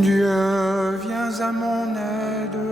Dieu, viens à mon aide.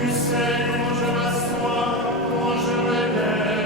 Tu sais où je m'assois, quand je me lève.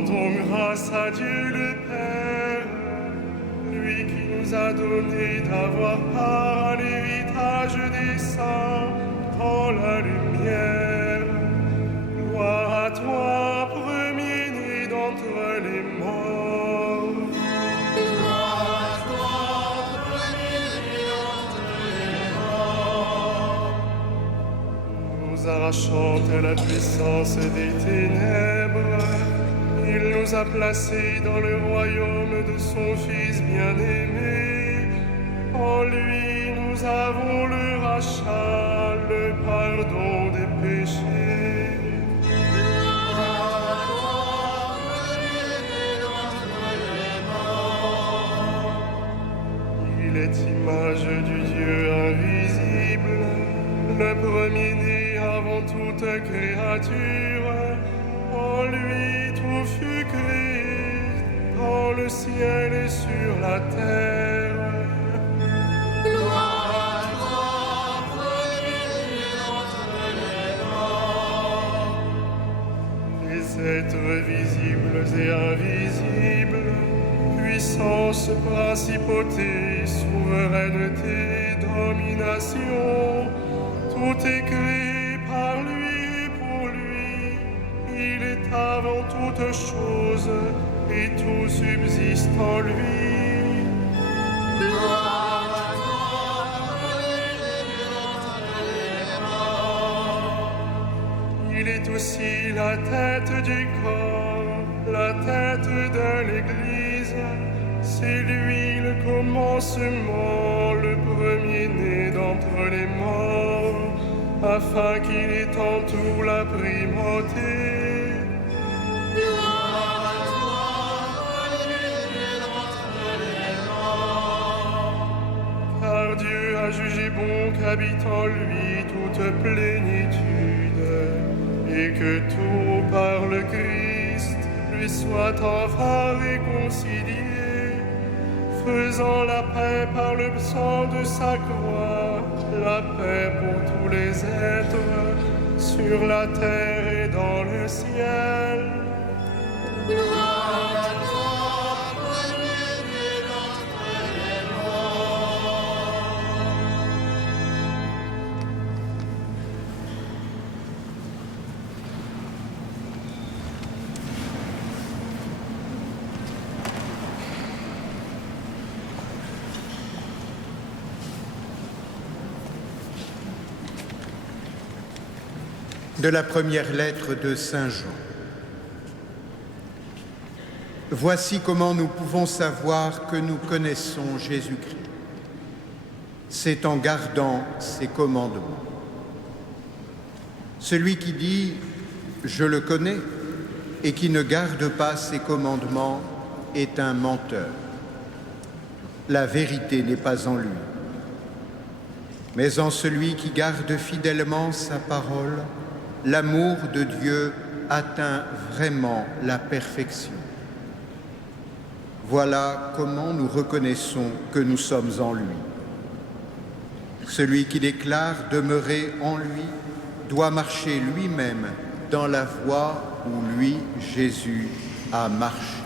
Rendons grâce à Dieu le Père, lui qui nous a donné d'avoir part à l'héritage des saints dans la lumière. Gloire à toi, premier-né d'entre les morts. Gloire à toi, premier-né d'entre les morts. Nous arrachant à la puissance des ténèbres, il nous a placés dans le royaume de son Fils bien-aimé. En lui, nous avons le rachat, le pardon des péchés. Gloire à toi, premier-né d'entre les morts. Il est image du Dieu invisible, le premier-né avant toute créature. En lui tout fut créé, dans le ciel et sur la terre. Gloire à toi, premier-né d'entre les morts. Les êtres visibles et invisibles, puissance, principauté, souveraineté, domination, tout est créé par lui et pour lui. Il est avant toute chose et tout subsiste en lui. Gloire à toi, premier-né d'entre les morts. Il est aussi la tête du corps, la tête de l'Église. C'est lui le commencement, le premier-né d'entre les morts, afin qu'il ait en tout la primauté. Gloire à toi, premier-né d'entre les morts. Car Dieu a jugé bon qu'habite en lui toute plénitude, et que tout par le Christ lui soit enfin réconcilié, faisant la paix par le sang de sa croix, la paix pour tous les êtres, sur la terre et dans le ciel. Gloire à toi, premier-né d'entre les morts. De la première lettre de Saint Jean. Voici comment nous pouvons savoir que nous connaissons Jésus-Christ. C'est en gardant ses commandements. Celui qui dit « Je le connais » et qui ne garde pas ses commandements est un menteur. La vérité n'est pas en lui. Mais en celui qui garde fidèlement sa parole, l'amour de Dieu atteint vraiment la perfection. Voilà comment nous reconnaissons que nous sommes en lui. Celui qui déclare demeurer en lui doit marcher lui-même dans la voie où lui, Jésus, a marché.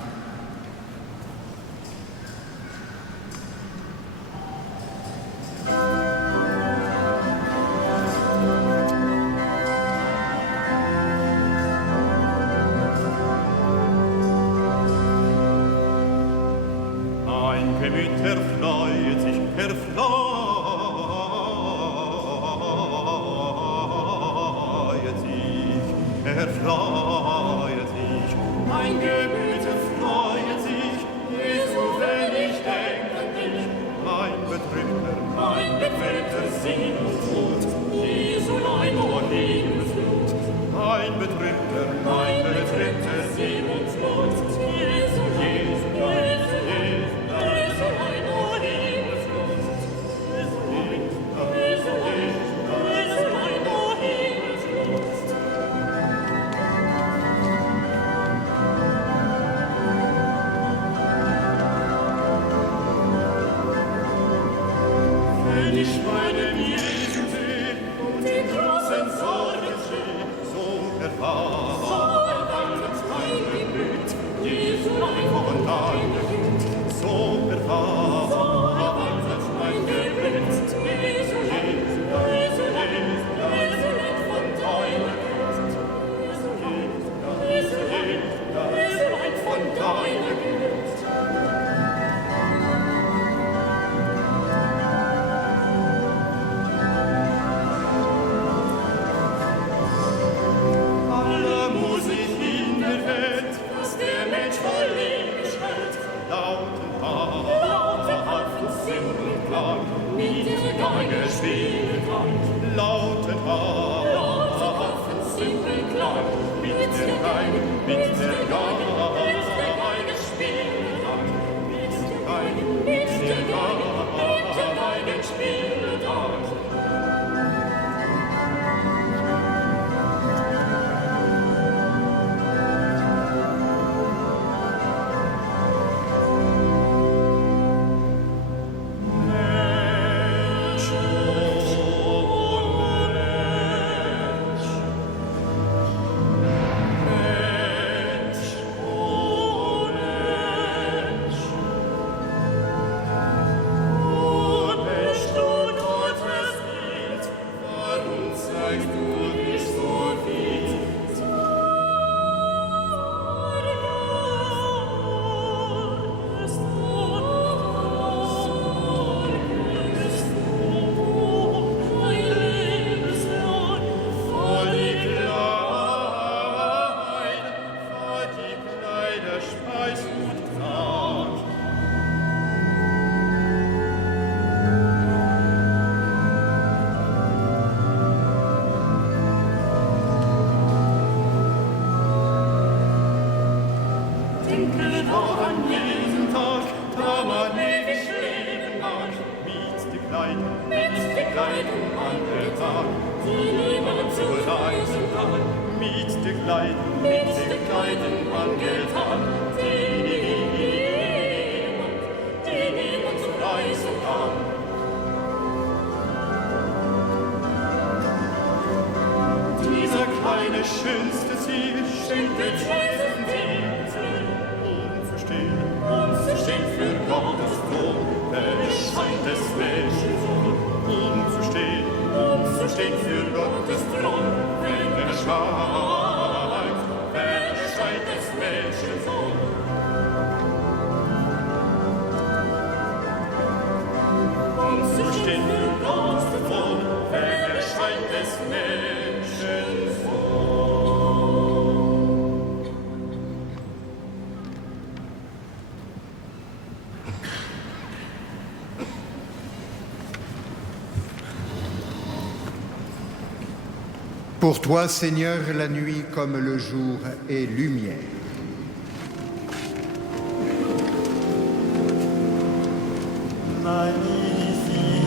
Pour toi, Seigneur, la nuit comme le jour est lumière.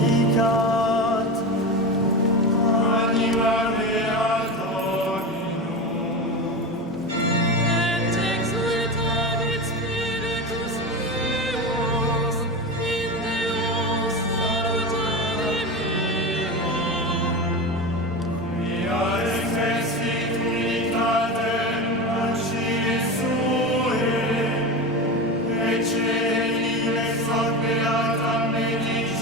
Magnificat, animare ad Dominum. Et exultavit Spiritus Deus, in Deus salutare meum. Via exercit unitatem ancile sue, et celi lex ad beatam benedictum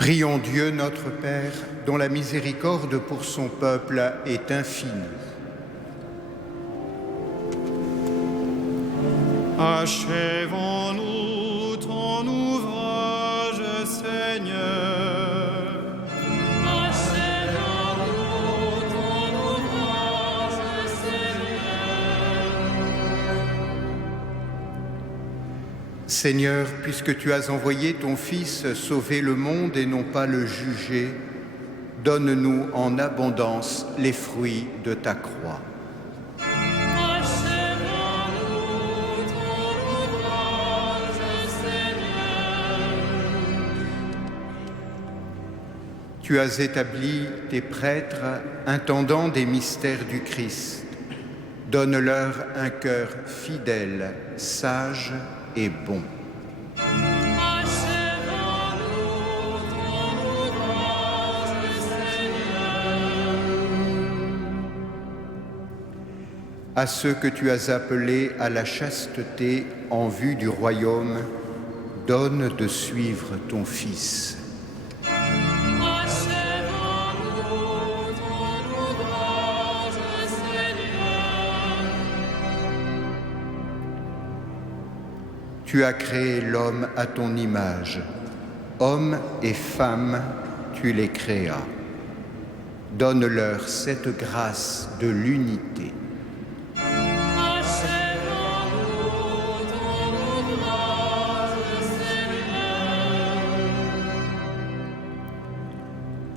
Prions Dieu notre Père, dont la miséricorde pour son peuple est infinie. Achèvons-nous ton ouvrage, Seigneur. Achèvons-nous ton ouvrage, Seigneur. Seigneur, puisque tu as envoyé ton Fils sauver le monde et non pas le juger, donne-nous en abondance les fruits de ta croix. Achèvons-nous ton ouvrage, Seigneur. Tu as établi tes prêtres intendants des mystères du Christ. Donne-leur un cœur fidèle, sage et bon. Achèvons-nous ton ouvrage, Seigneur. À ceux que tu as appelés à la chasteté en vue du royaume, donne de suivre ton Fils. Achèvons-nous ton ouvrage, Seigneur. Tu as créé l'homme à ton image. Hommes et femmes, tu les créas. Donne-leur cette grâce de l'unité. Achèvons-nous ton ouvrage, Seigneur.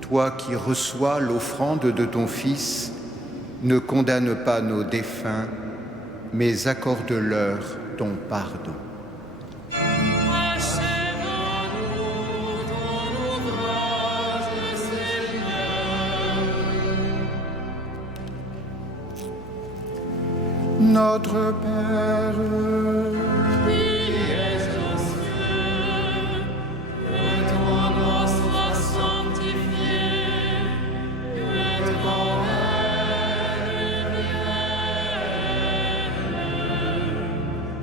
Toi qui reçois l'offrande de ton Fils, ne condamne pas nos défunts, mais accorde-leur ton pardon. Achèvons-nous ton ouvrage, Seigneur. Notre Père, Qui es aux cieux, que ton nom soit sanctifié, que ton règne vienne,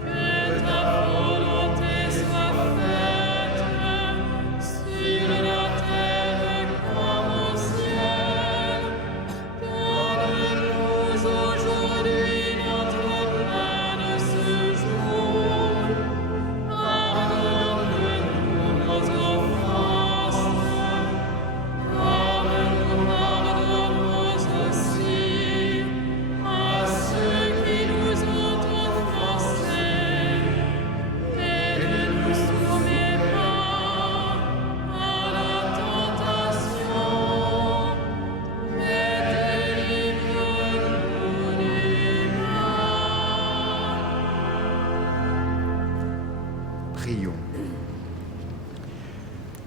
que ta volonté soit faite sur la terre comme au ciel. Donne-nous aujourd'hui notre pain de ce jour. Pardonne-nous nos offenses, comme nous pardonnons aussi à ceux qui nous ont offensés. Et ne nous soumets pas à la tentation, mais délivre-nous du mal. prions.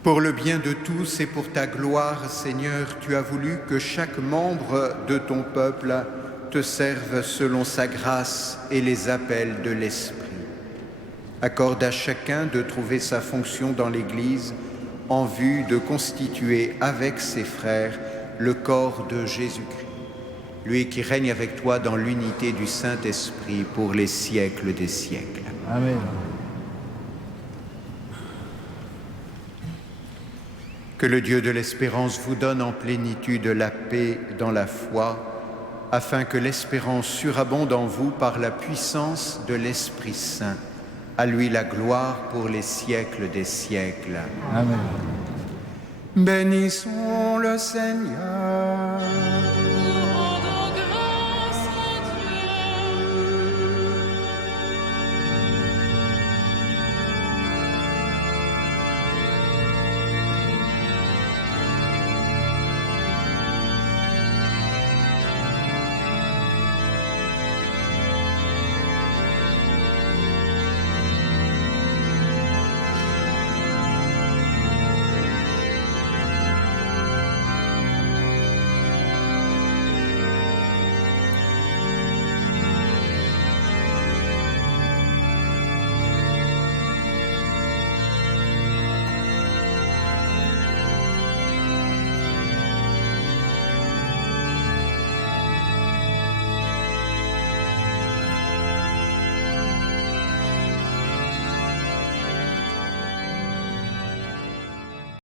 Pour le bien de tous et pour ta gloire, Seigneur, tu as voulu que chaque membre de ton peuple te serve selon sa grâce et les appels de l'Esprit. Accorde à chacun de trouver sa fonction dans l'Église en vue de constituer avec ses frères le corps de Jésus-Christ, lui qui règne avec toi dans l'unité du Saint-Esprit pour les siècles des siècles. Amen. Que le Dieu de l'espérance vous donne en plénitude la paix dans la foi, afin que l'espérance surabonde en vous par la puissance de l'Esprit Saint. À lui la gloire pour les siècles des siècles. Amen. Bénissons le Seigneur.